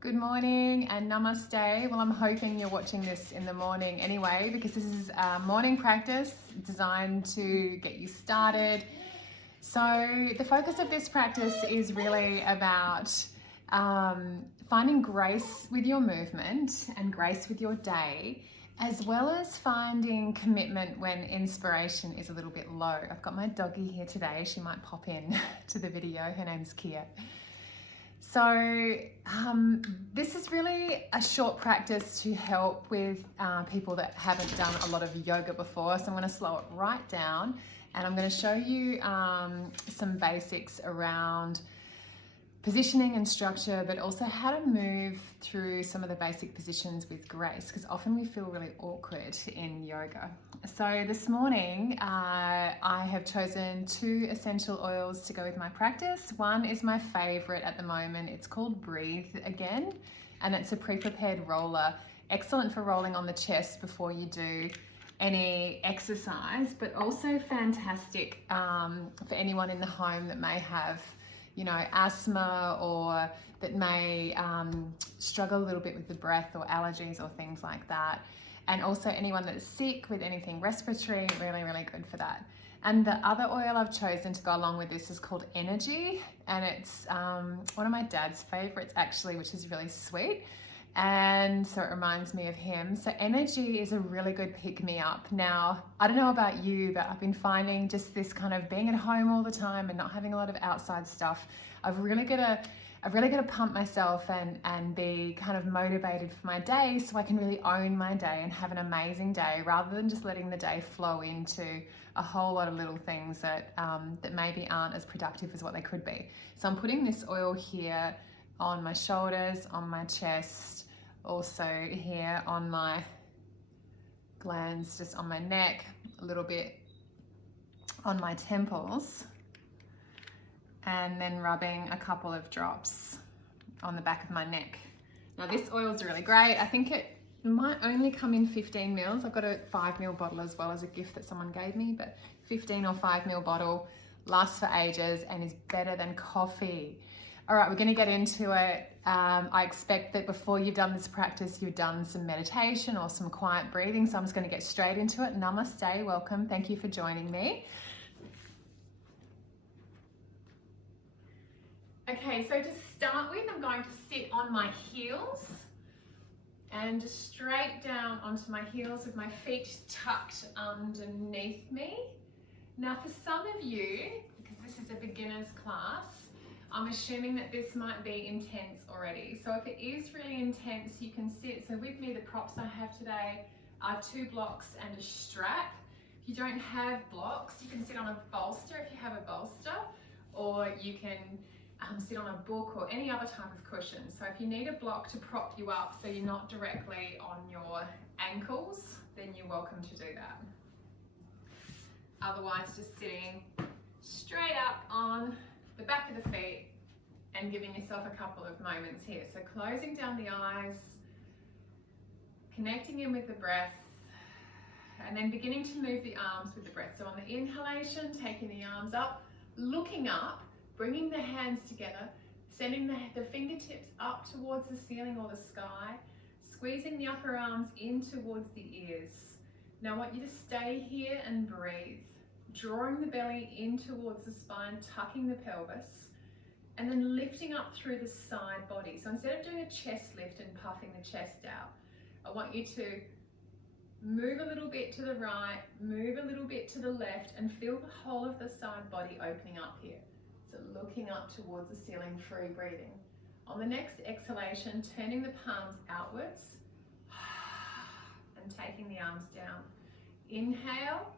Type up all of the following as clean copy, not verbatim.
Good morning and namaste. Well, I'm hoping you're watching this in the morning anyway, because this is a morning practice designed to get you started. So the focus of this practice is really about finding grace with your movement and grace with your day, as well as finding commitment when inspiration is a little bit low. I've got my doggie here today. She might pop in to the video. Her name's Kia. So this is really a short practice to help with people that haven't done a lot of yoga before. So I'm going to slow it right down and I'm going to show you some basics around positioning and structure, but also how to move through some of the basic positions with grace, because often we feel really awkward in yoga. So this morning I have chosen 2 essential oils to go with my practice. One is my favorite at the moment. It's called Breathe Again, and it's a pre-prepared roller, excellent for rolling on the chest before you do any exercise, but also fantastic for anyone in the home that may have asthma, or that may struggle a little bit with the breath or allergies or things like that. And also anyone that's sick with anything respiratory, really, really good for that. And the other oil I've chosen to go along with this is called Energy. And it's one of my dad's favorites actually, which is really sweet. And so it reminds me of him. So Energy is a really good pick-me-up. Now, I don't know about you, but I've been finding just this kind of being at home all the time and not having a lot of outside stuff. I've really got to pump myself and be kind of motivated for my day, so I can really own my day and have an amazing day, rather than just letting the day flow into a whole lot of little things that maybe aren't as productive as what they could be. So I'm putting this oil here on my shoulders, on my chest, also here on my glands, just on my neck, a little bit on my temples, and then rubbing a couple of drops on the back of my neck. Now this oil is really great. I think it might only come in 15 mils. I've got a 5 ml bottle as well as a gift that someone gave me, but 15 or 5 ml bottle lasts for ages and is better than coffee. All right, we're going to get into it. I expect that before you've done this practice, you've done some meditation or some quiet breathing. So I'm just going to get straight into it. Namaste, welcome. Thank you for joining me. Okay, so to start with, I'm going to sit on my heels and just straight down onto my heels with my feet tucked underneath me. Now for some of you, because this is a beginner's class, I'm assuming that this might be intense already. So if it is really intense, you can sit. So with me, the props I have today are 2 blocks and a strap. If you don't have blocks, you can sit on a bolster if you have a bolster, or you can sit on a book or any other type of cushion. So if you need a block to prop you up so you're not directly on your ankles, then you're welcome to do that. Otherwise, just sitting straight up on the back of the feet and giving yourself a couple of moments here. So closing down the eyes, connecting in with the breath, and then beginning to move the arms with the breath. So on the inhalation, taking the arms up, looking up, bringing the hands together, sending the fingertips up towards the ceiling or the sky, squeezing the upper arms in towards the ears. Now I want you to stay here and breathe, drawing the belly in towards the spine, tucking the pelvis, and then lifting up through the side body. So instead of doing a chest lift and puffing the chest out, I want you to move a little bit to the right, move a little bit to the left, and feel the whole of the side body opening up here. So looking up towards the ceiling, free breathing. On the next exhalation, turning the palms outwards and taking the arms down. Inhale,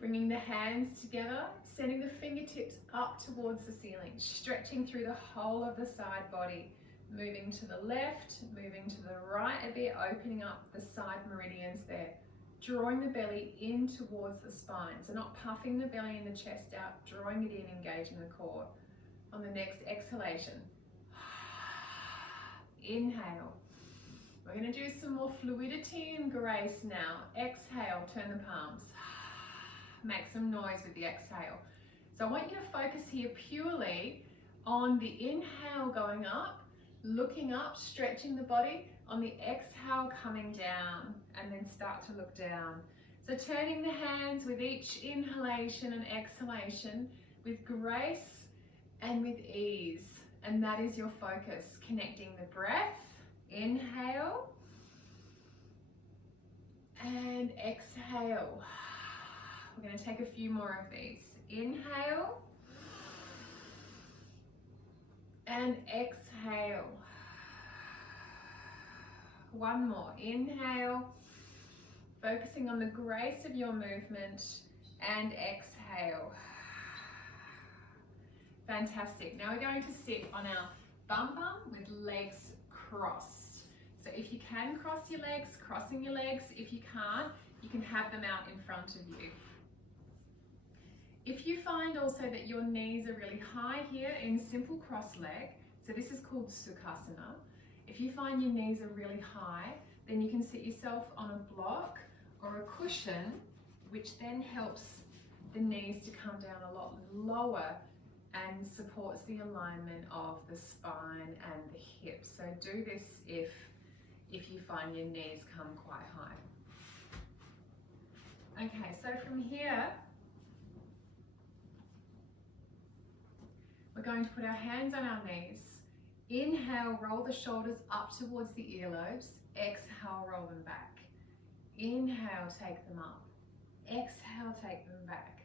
bringing the hands together, sending the fingertips up towards the ceiling, stretching through the whole of the side body, moving to the left, moving to the right a bit, opening up the side meridians there, drawing the belly in towards the spine. So not puffing the belly and the chest out, drawing it in, engaging the core. On the next exhalation, inhale. We're going to do some more fluidity and grace now. Exhale, turn the palms. Make some noise with the exhale. So I want you to focus here purely on the inhale going up looking up, stretching the body. On the exhale, coming down, and then start to look down. So turning the hands with each inhalation and exhalation with grace and with ease. And that is your focus, connecting the breath. Inhale and exhale. We're going to take a few more of these. Inhale and exhale. One more. Inhale, focusing on the grace of your movement, and exhale. Fantastic. Now we're going to sit on our bum with legs crossed. So if you can cross your legs, crossing your legs. If you can't, you can have them out in front of you. If you find also that your knees are really high here in simple cross leg, so this is called Sukhasana. If you find your knees are really high, then you can sit yourself on a block or a cushion, which then helps the knees to come down a lot lower and supports the alignment of the spine and the hips. So do this if you find your knees come quite high. Okay, so from here, we're going to put our hands on our knees. Inhale, roll the shoulders up towards the earlobes. Exhale, roll them back. Inhale, take them up. Exhale, take them back.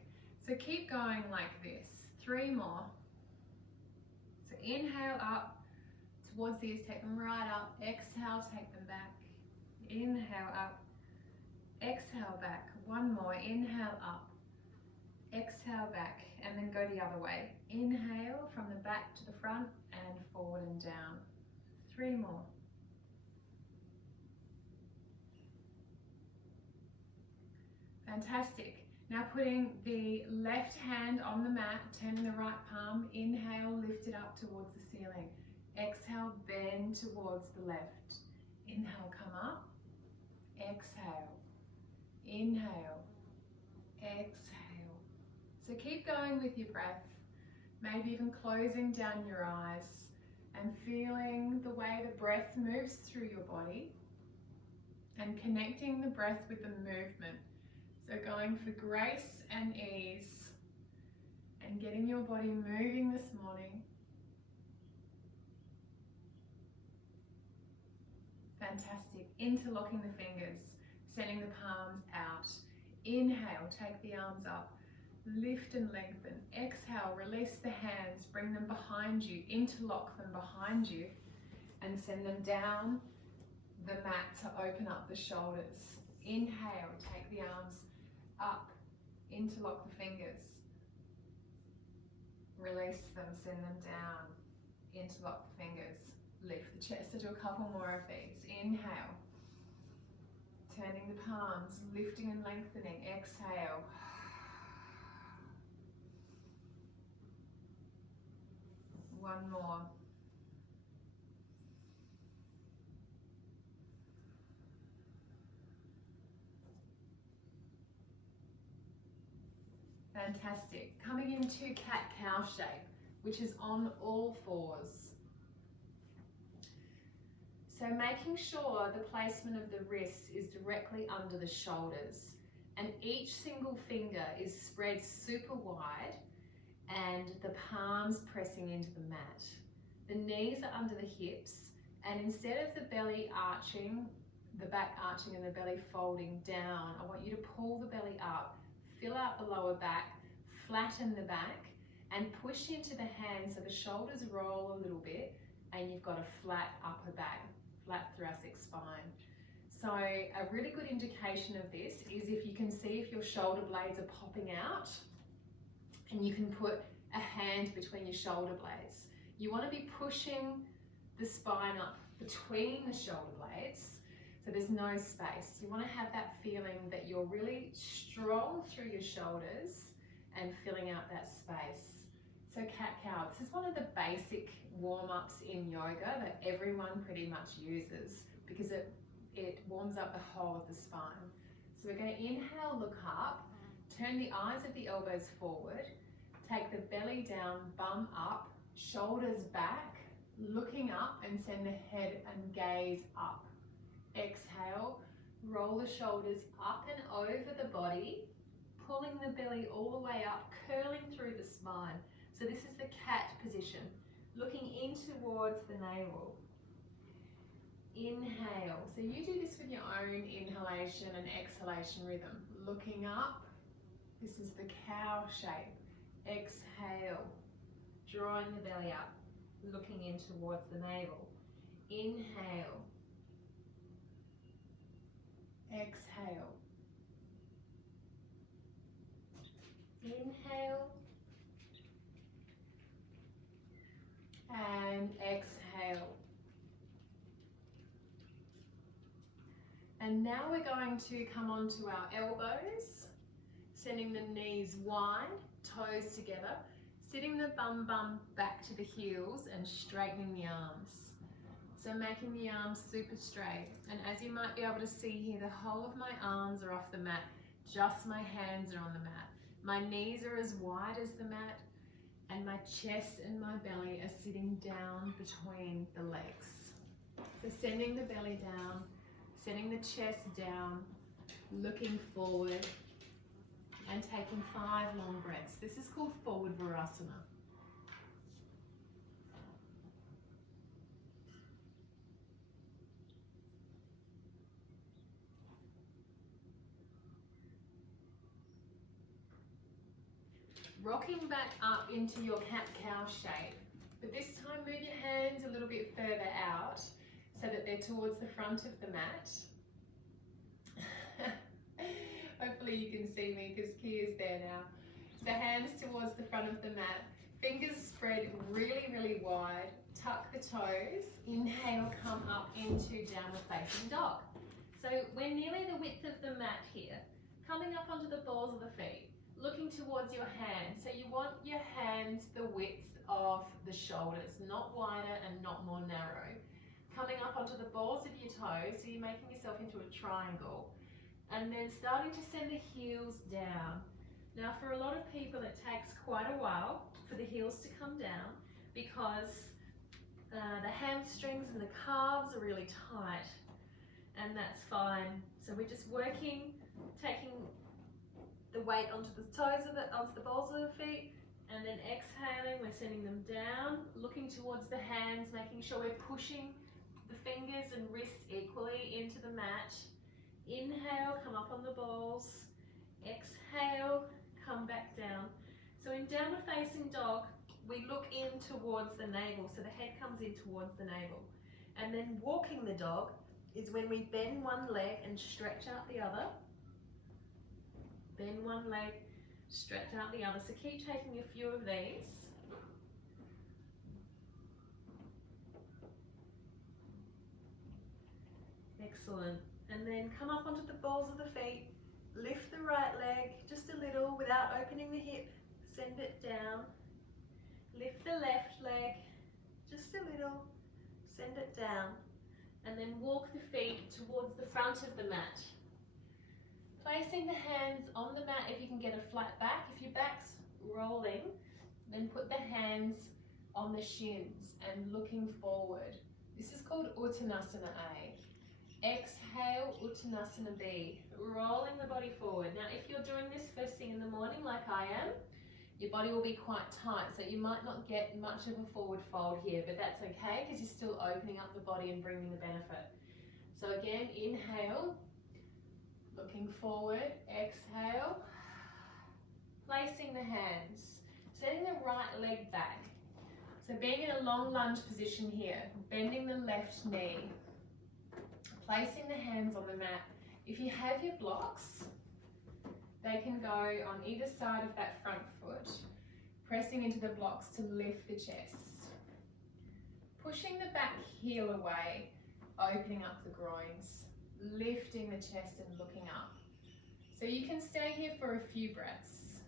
So keep going like this. 3 more. So inhale up towards the ears, take them right up. Exhale, take them back. Inhale up. Exhale back. 1 more. Inhale up. Exhale back, and then go the other way. Inhale from the back to the front and forward and down. 3 more. Fantastic. Now putting the left hand on the mat, turning the right palm. Inhale, lift it up towards the ceiling. Exhale, bend towards the left. Inhale, come up. Exhale. Inhale. Exhale. So keep going with your breath. Maybe even closing down your eyes and feeling the way the breath moves through your body and connecting the breath with the movement. So going for grace and ease and getting your body moving this morning. Fantastic. Interlocking the fingers, sending the palms out. Inhale, take the arms up. Lift and lengthen. Exhale, release the hands, bring them behind you, interlock them behind you, and send them down the mat to open up the shoulders. Inhale, take the arms up, interlock the fingers, release them, send them down, interlock the fingers, lift the chest. So do a couple more of these. Inhale, turning the palms, lifting and lengthening. Exhale. One more. Fantastic. Coming into cat-cow shape, which is on all fours. So making sure the placement of the wrists is directly under the shoulders, and each single finger is spread super wide and the palms pressing into the mat. The knees are under the hips, and instead of the belly arching, the back arching and the belly folding down, I want you to pull the belly up, fill out the lower back, flatten the back, and push into the hands so the shoulders roll a little bit and you've got a flat upper back, flat thoracic spine. So a really good indication of this is if you can see if your shoulder blades are popping out, and you can put a hand between your shoulder blades. You want to be pushing the spine up between the shoulder blades so there's no space. You want to have that feeling that you're really strong through your shoulders and filling out that space. So cat-cow, this is one of the basic warm-ups in yoga that everyone pretty much uses because it warms up the whole of the spine. So we're going to inhale, look up, turn the eyes of the elbows forward, take the belly down, bum up, shoulders back, looking up and send the head and gaze up. Exhale, roll the shoulders up and over the body, pulling the belly all the way up, curling through the spine. So this is the cat position, looking in towards the navel. Inhale, so you do this with your own inhalation and exhalation rhythm. Looking up, this is the cow shape. Exhale, drawing the belly up, looking in towards the navel. Inhale, exhale, inhale, and exhale. And now we're going to come onto our elbows, sending the knees wide, toes together, sitting the bum back to the heels and straightening the arms. So making the arms super straight. And as you might be able to see here, the whole of my arms are off the mat, just my hands are on the mat. My knees are as wide as the mat, and my chest and my belly are sitting down between the legs. So sending the belly down, setting the chest down, looking forward, and taking 5 long breaths. This is called forward Virasana. Rocking back up into your cat-cow shape, but this time move your hands a little bit further out so that they're towards the front of the mat. Hopefully you can see me because Kia's there now. So hands towards the front of the mat, fingers spread really wide, tuck the toes, inhale, come up into downward facing dog. So we're nearly the width of the mat here, coming up onto the balls of the feet, looking towards your hands. So you want your hands the width of the shoulders, not wider and not more narrow. Coming up onto the balls of your toes, so you're making yourself into a triangle. And then starting to send the heels down. Now for a lot of people it takes quite a while for the heels to come down because the hamstrings and the calves are really tight, and that's fine. So we're just working, taking the weight onto the toes of onto the balls of the feet, and then exhaling, we're sending them down, looking towards the hands, making sure we're pushing the fingers and wrists equally into the mat. Inhale, come up on the balls. Exhale, come back down. So in downward facing dog, we look in towards the navel, so the head comes in towards the navel. And then walking the dog is when we bend one leg and stretch out the other. Bend one leg, stretch out the other. So keep taking a few of these. Excellent. And then come up onto the balls of the feet, lift the right leg just a little without opening the hip, send it down. Lift the left leg just a little, send it down. And then walk the feet towards the front of the mat. Placing the hands on the mat if you can get a flat back. If your back's rolling, then put the hands on the shins and looking forward. This is called Uttanasana A. Exhale, Uttanasana B, rolling the body forward. Now if you're doing this first thing in the morning like I am, your body will be quite tight, so you might not get much of a forward fold here, but that's okay because you're still opening up the body and bringing the benefit. So again, inhale, looking forward, exhale, placing the hands, setting the right leg back. So being in a long lunge position here, bending the left knee, placing the hands on the mat. If you have your blocks, they can go on either side of that front foot, pressing into the blocks to lift the chest. Pushing the back heel away, opening up the groins, lifting the chest and looking up. So you can stay here for a few breaths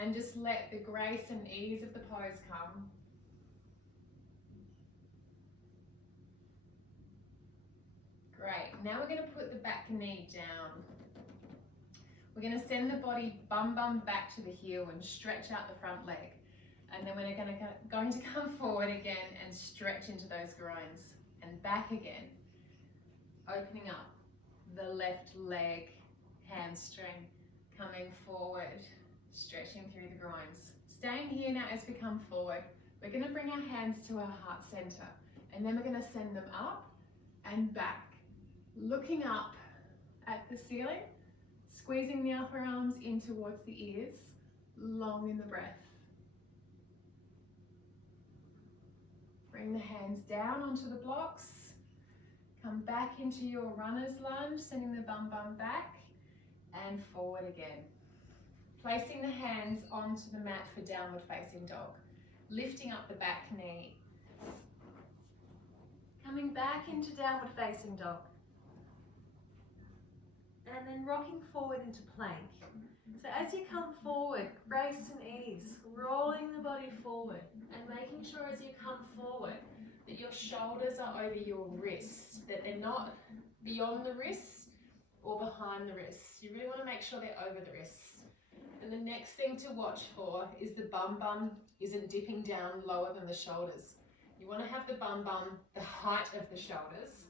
and just let the grace and ease of the pose come. Great, now we're going to put the back knee down. We're going to send the body bum back to the heel and stretch out the front leg. And then we're going to come forward again and stretch into those groins and back again. Opening up the left leg, hamstring, coming forward, stretching through the groins. Staying here now as we come forward. We're going to bring our hands to our heart center and then we're going to send them up and back, looking up at the ceiling, squeezing the upper arms in towards the ears, long in the breath. Bring the hands down onto the blocks. Come back into your runner's lunge, sending the bum back and forward again. Placing the hands onto the mat for downward facing dog. Lifting up the back knee. Coming back into downward facing dog. And then rocking forward into plank. So as you come forward, grace and ease, rolling the body forward and making sure as you come forward that your shoulders are over your wrists, that they're not beyond the wrists or behind the wrists. You really want to make sure they're over the wrists. And the next thing to watch for is the bum isn't dipping down lower than the shoulders. You want to have the bum the height of the shoulders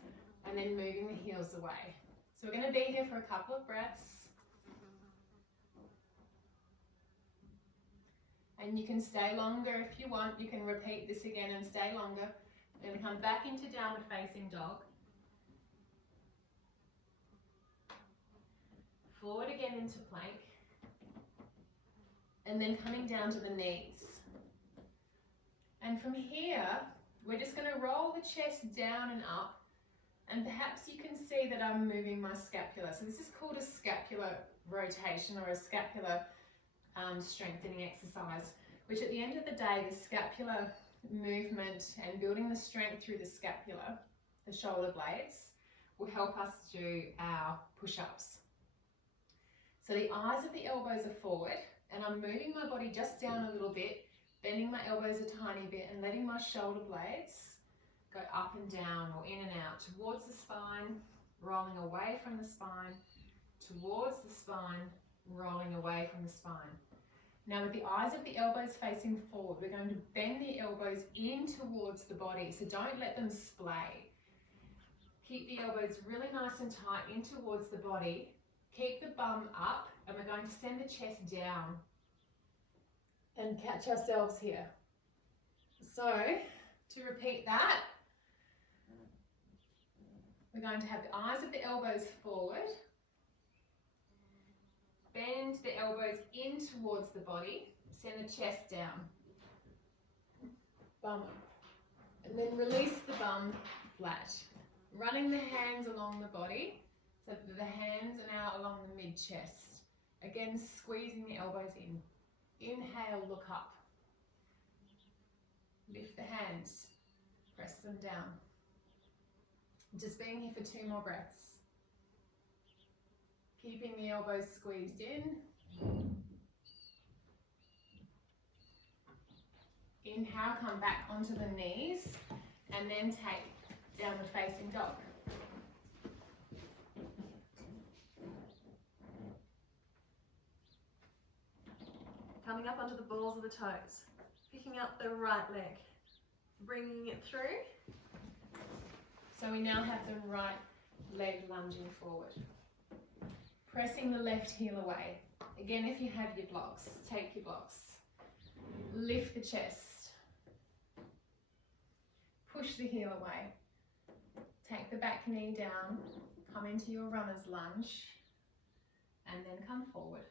and then moving the heels away. So we're going to be here for a couple of breaths. And you can stay longer if you want. You can repeat this again and stay longer. We're going to come back into downward facing dog. Forward again into plank. And then coming down to the knees. And from here, we're just going to roll the chest down and up. And perhaps you can see that I'm moving my scapula. So this is called a scapular rotation or a scapular strengthening exercise, which at the end of the day, the scapular movement and building the strength through the scapula, the shoulder blades, will help us do our push-ups. So the eyes of the elbows are forward and I'm moving my body just down a little bit, bending my elbows a tiny bit and letting my shoulder blades go up and down or in and out towards the spine, rolling away from the spine, towards the spine, rolling away from the spine. Now with the eyes of the elbows facing forward, we're going to bend the elbows in towards the body, so don't let them splay. Keep the elbows really nice and tight in towards the body. Keep the bum up and we're going to send the chest down and catch ourselves here. So to repeat that, we're going to have the eyes of the elbows forward. Bend the elbows in towards the body, send the chest down, bum up, and then release the bum flat. Running the hands along the body, so that the hands are now along the mid-chest. Again, squeezing the elbows in. Inhale, look up. Lift the hands, press them down. Just being here for 2 more breaths. Keeping the elbows squeezed in. Inhale, come back onto the knees and then take downward facing dog. Coming up onto the balls of the toes. Picking up the right leg. Bringing it through. So we now have the right leg lunging forward. Pressing the left heel away. Again, if you have your blocks, take your blocks. Lift the chest. Push the heel away. Take the back knee down. Come into your runner's lunge. And then come forward.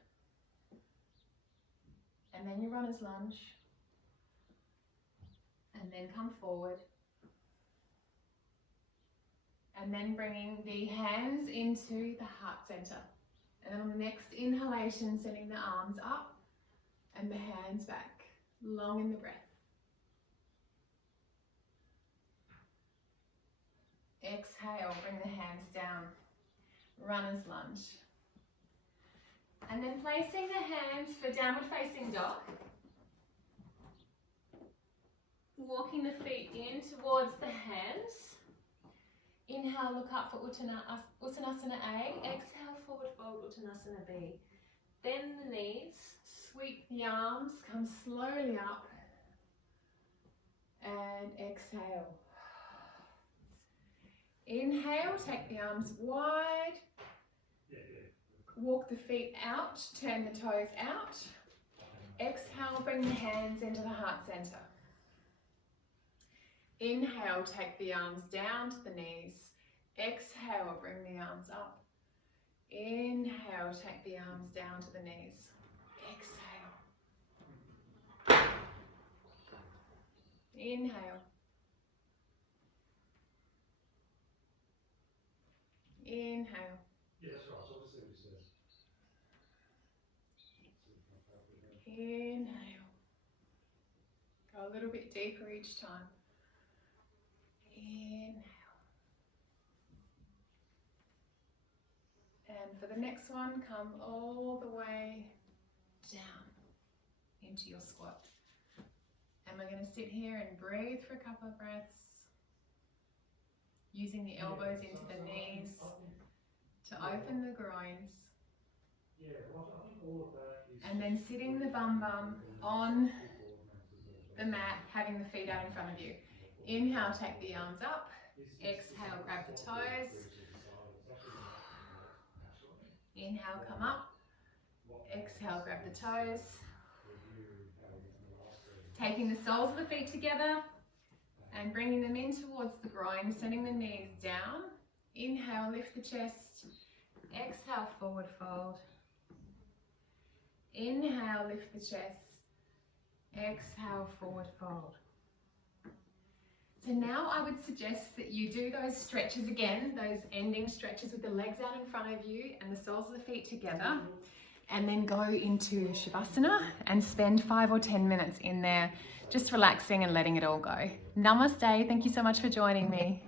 And then your runner's lunge. And then come forward. And then bringing the hands into the heart center. And then on the next inhalation, sending the arms up and the hands back, long in the breath. Exhale, bring the hands down, runner's lunge. And then placing the hands for downward facing dog. Walking the feet in towards the hands. Inhale, look up for Uttanasana A. Exhale, forward fold, Uttanasana B. Bend the knees, sweep the arms, come slowly up And exhale. Inhale, take the arms wide. Walk the feet out, turn the toes out. Exhale, bring the hands into the heart center. Inhale, take the arms down to the knees. Exhale, bring the arms up. Inhale, take the arms down to the knees. Exhale. Inhale. Inhale. Inhale. Go a little bit deeper each time. Inhale. And for the next one, come all the way down into your squat. And we're going to sit here and breathe for a couple of breaths, using the elbows into the knees to open the groins. And then sitting the bum on the mat, having the feet out in front of you. Inhale, take the arms up. Exhale, grab the toes. Inhale, come up. Exhale, grab the toes. Taking the soles of the feet together and bringing them in towards the groin, sending the knees down. Inhale, lift the chest. Exhale, forward fold. Inhale, lift the chest. Exhale, forward fold. So now I would suggest that you do those stretches again, those ending stretches with the legs out in front of you and the soles of the feet together, and then go into Shavasana and spend 5 or 10 minutes in there just relaxing and letting it all go. Namaste. Thank you so much for joining me.